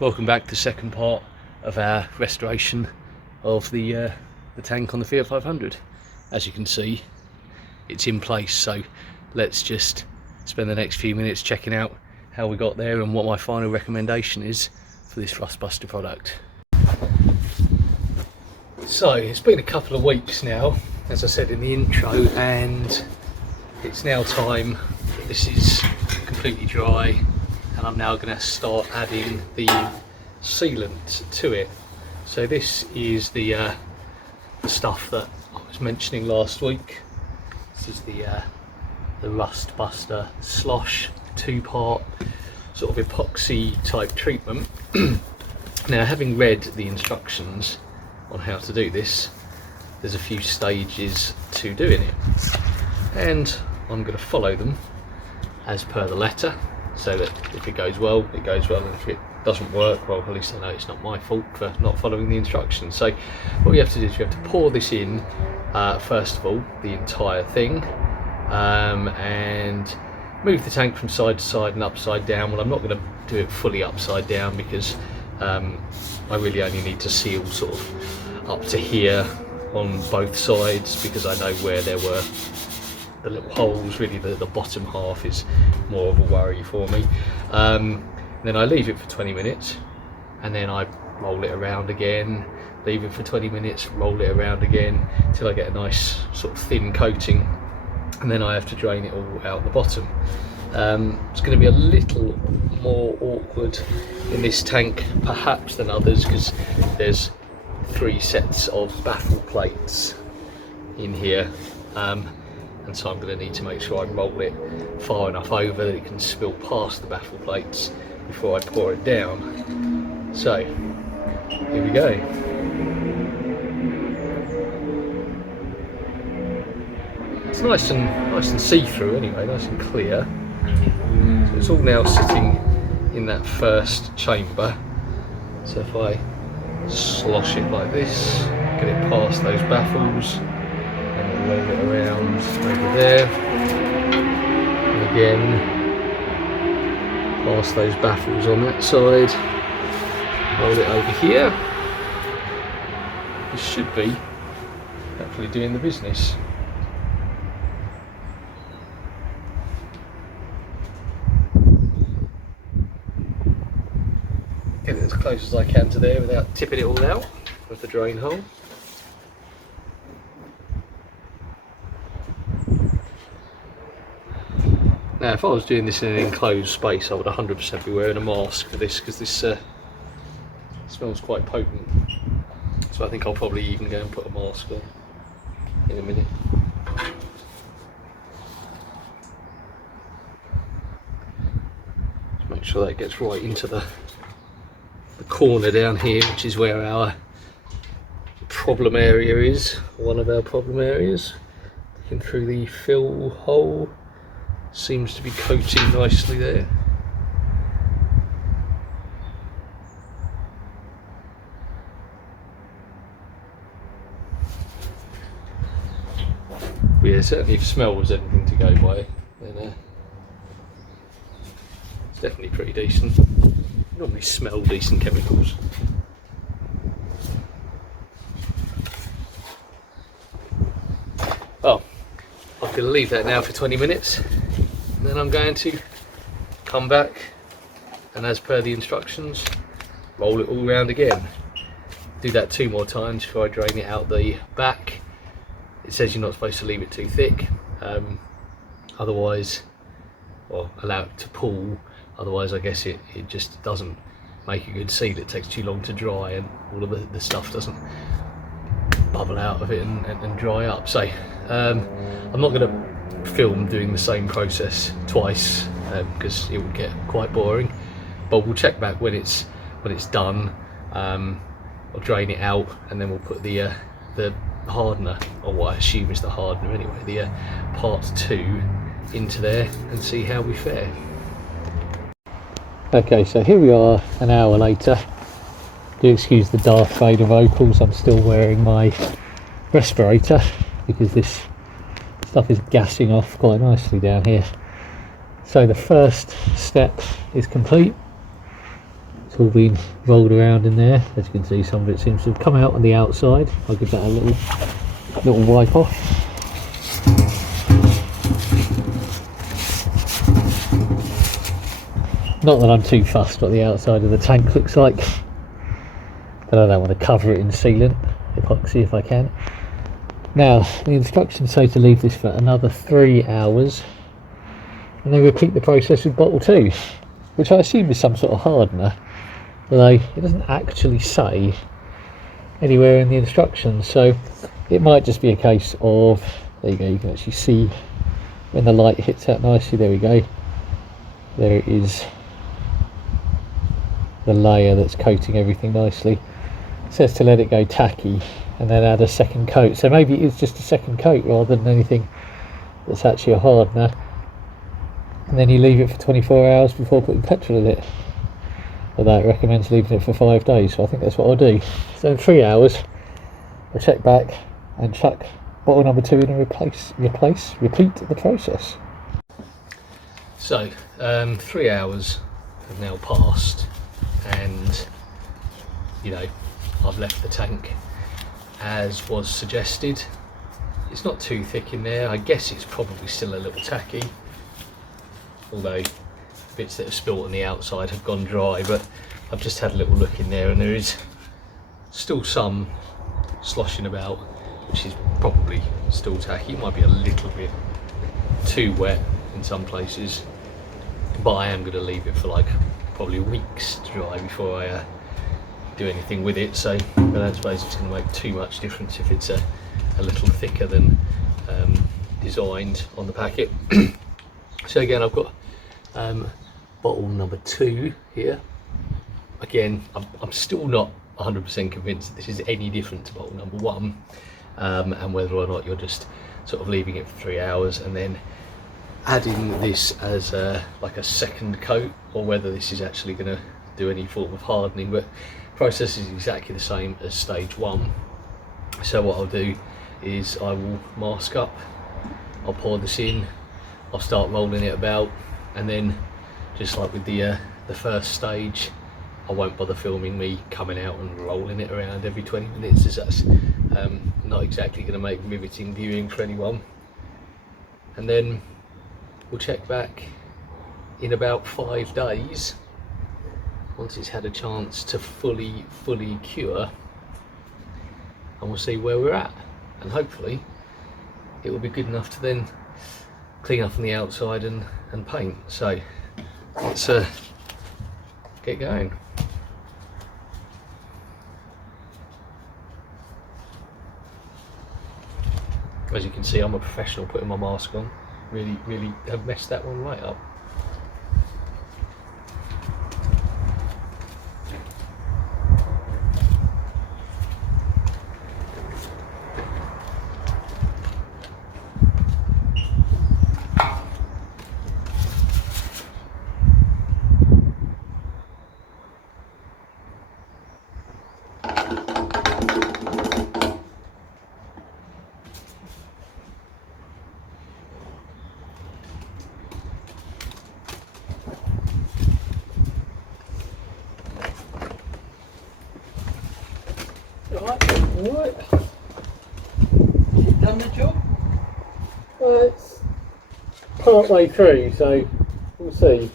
Welcome back to the second part of our restoration of the tank on the Fiat 500. As you can see, it's in place, so let's just spend the next few minutes checking out how we got there and what my final recommendation is for this rust buster product. So it's been a couple of weeks now, as I said in the intro, and it's now time that this is completely dry, and I'm now going to start adding the sealant to it. So this is the stuff that I was mentioning last week. This is the rust buster slosh, 2-part sort of epoxy type treatment. Now, having read the instructions on how to do this, there's a few stages to doing it, and I'm going to follow them as per the letter, so that if it goes well, it goes well, and if it doesn't work, well, at least I know it's not my fault for not following the instructions. So what you have to do is you have to pour this in, first of all, the entire thing, and move the tank from side to side and upside down. Well, I'm not going to do it fully upside down because I really only need to seal sort of up to here on both sides, because I know where there were the little holes. Really the bottom half is more of a worry for me. Then I leave it for 20 minutes, and then I roll it around again, leave it for 20 minutes, roll it around again till I get a nice sort of thin coating, and then I have to drain it all out the bottom. It's going to be a little more awkward in this tank perhaps than others, because there's 3 sets of baffle plates in here, and so I'm going to need to make sure I roll it far enough over that it can spill past the baffle plates before I pour it down. So here we go. It's nice and see-through anyway, nice and clear. So it's all now sitting in that first chamber. So if I slosh it like this, get it past those baffles, and roll it around over there, and again past those baffles on that side, roll it over here. This should be hopefully doing the business. Get it as close as I can to there without tipping it all out with the drain hole. Now, if I was doing this in an enclosed space, I would 100% be wearing a mask for this, because this smells quite potent. So I think I'll probably even go and put a mask on in a minute. Just make sure that gets right into the corner down here, which is where our problem area is, one of our problem areas. Looking through the fill hole, seems to be coating nicely there. But yeah, certainly if smell was anything to go by, then it's definitely pretty decent. Normally smell decent chemicals. Well, I can leave that now for 20 minutes, and then I'm going to come back and, as per the instructions, roll it all around again. Do that 2 more times before I drain it out the back. It says you're not supposed to leave it too thick, otherwise, or allow it to pool, otherwise I guess it just doesn't make a good seal. It takes too long to dry, and all of the stuff doesn't bubble out of it and dry up. So I'm not going to film doing the same process twice, because it will get quite boring, but we'll check back when it's done. I'll drain it out, and then we'll put the hardener, or what I assume is the hardener anyway, the part 2 into there, and see how we fare. Okay, so here we are an hour later. Do excuse the Darth Vader vocals, I'm still wearing my respirator because this stuff is gassing off quite nicely down here. So the first step is complete. It's all been rolled around in there. As you can see, some of it seems to have come out on the outside. I'll give that a little wipe off. Not that I'm too fussed what the outside of the tank looks like, but I don't want to cover it in sealant, epoxy if I can. Now, the instructions say to leave this for another 3 hours and then repeat the process with bottle 2, which I assume is some sort of hardener, although it doesn't actually say anywhere in the instructions, so it might just be a case of, there you go, you can actually see when the light hits that nicely, there we go, there it is, the layer that's coating everything nicely. It says to let it go tacky and then add a second coat, so maybe it is just a second coat rather than anything that's actually a hardener, and then you leave it for 24 hours before putting petrol in it. Although it recommends leaving it for 5 days, so I think that's what I'll do. So in 3 hours I'll check back and chuck bottle number 2 in and repeat the process. So 3 hours have now passed, and you know, I've left the tank as was suggested. It's not too thick in there. I guess it's probably still a little tacky, although bits that have spilt on the outside have gone dry, but I've just had a little look in there and there is still some sloshing about, which is probably still tacky. It might be a little bit too wet in some places, but I am going to leave it for like probably weeks to dry before I do anything with it, so I don't suppose it's going to make too much difference if it's a little thicker than designed on the packet. So again, I've got bottle number 2 here. Again, I'm still not 100% convinced that this is any different to bottle number 1, and whether or not you're just sort of leaving it for 3 hours and then adding this as like a second coat, or whether this is actually going to do any form of hardening. But process is exactly the same as stage 1. So what I'll do is I will mask up, I'll pour this in, I'll start rolling it about, and then just like with the first stage, I won't bother filming me coming out and rolling it around every 20 minutes, as that's not exactly going to make riveting viewing for anyone. And then we'll check back in about 5 days once it's had a chance to fully cure, and we'll see where we're at, and hopefully it will be good enough to then clean up on the outside and paint. So let's get going. As you can see, I'm a professional putting my mask on. Really have messed that one right up. Alright. You've done the job? It's part way through, so we'll see.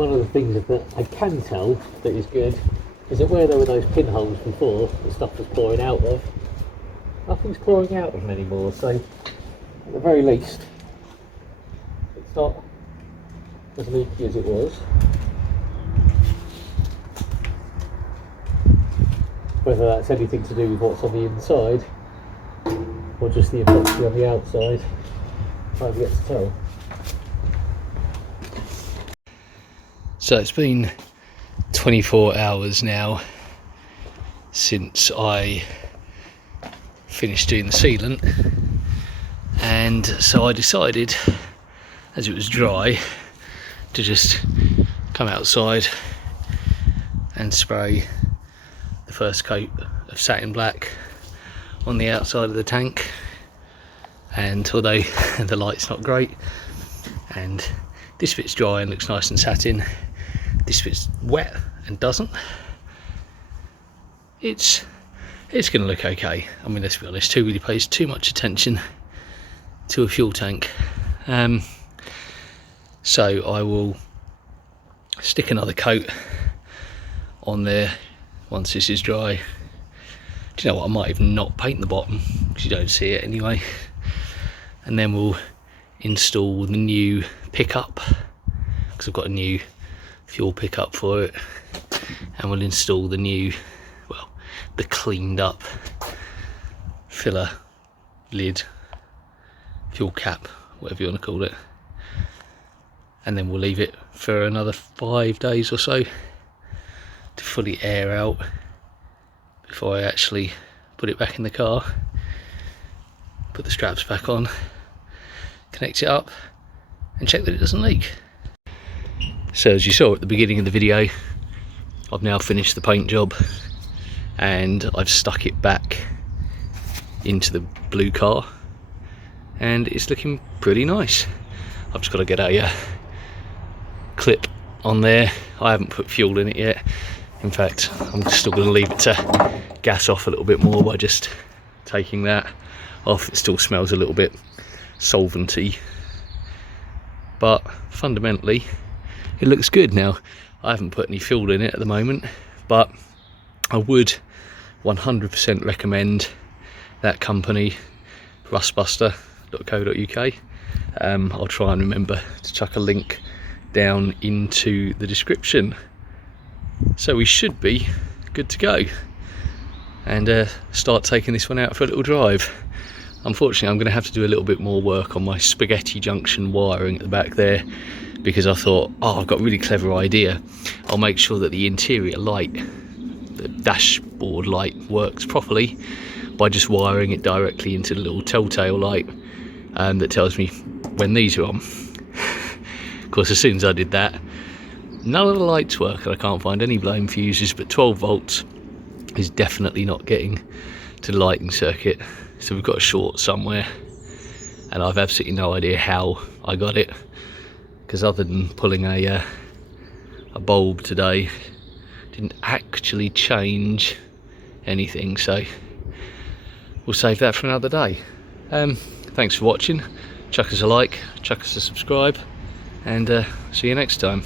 one of the things that I can tell that is good is that where there were those pinholes before, the stuff was pouring out of, nothing's pouring out of them anymore, so at the very least it's not as leaky as it was. Whether that's anything to do with what's on the inside or just the epoxy on the outside, I've yet to tell. So it's been 24 hours now since I finished doing the sealant, and so I decided, as it was dry, to just come outside and spray the first coat of satin black on the outside of the tank. And although the light's not great and this bit's dry and looks nice and satin, this bit's wet and doesn't, it's going to look okay. I mean, let's be honest, who really pays too much attention to a fuel tank? So I will stick another coat on there once this is dry. Do you know what, I might even not paint the bottom because you don't see it anyway. And then we'll install the new pickup, because I've got a new fuel pickup for it, and we'll install the new, well, the cleaned up filler lid, fuel cap, whatever you want to call it, and then we'll leave it for another 5 days or so to fully air out before I actually put it back in the car, put the straps back on, connect it up and check that it doesn't leak. So as you saw at the beginning of the video, I've now finished the paint job and I've stuck it back into the blue car and it's looking pretty nice. I've just got to get a clip on there. I haven't put fuel in it yet. In fact, I'm still going to leave it to gas off a little bit more by just taking that off. It still smells a little bit solventy, but fundamentally it looks good. Now, I haven't put any fuel in it at the moment, but I would 100% recommend that company, rustbuster.co.uk. I'll try and remember to chuck a link down into the description. So we should be good to go and start taking this one out for a little drive. Unfortunately, I'm going to have to do a little bit more work on my spaghetti junction wiring at the back there, because I thought, oh, I've got a really clever idea. I'll make sure that the interior light, the dashboard light, works properly by just wiring it directly into the little telltale light that tells me when these are on. Of course, as soon as I did that, none of the lights work and I can't find any blown fuses, but 12 volts is definitely not getting to the lighting circuit. So we've got a short somewhere and I've absolutely no idea how I got it, because other than pulling a bulb today, didn't actually change anything. So we'll save that for another day. Thanks for watching. Chuck us a like, chuck us a subscribe, and see you next time.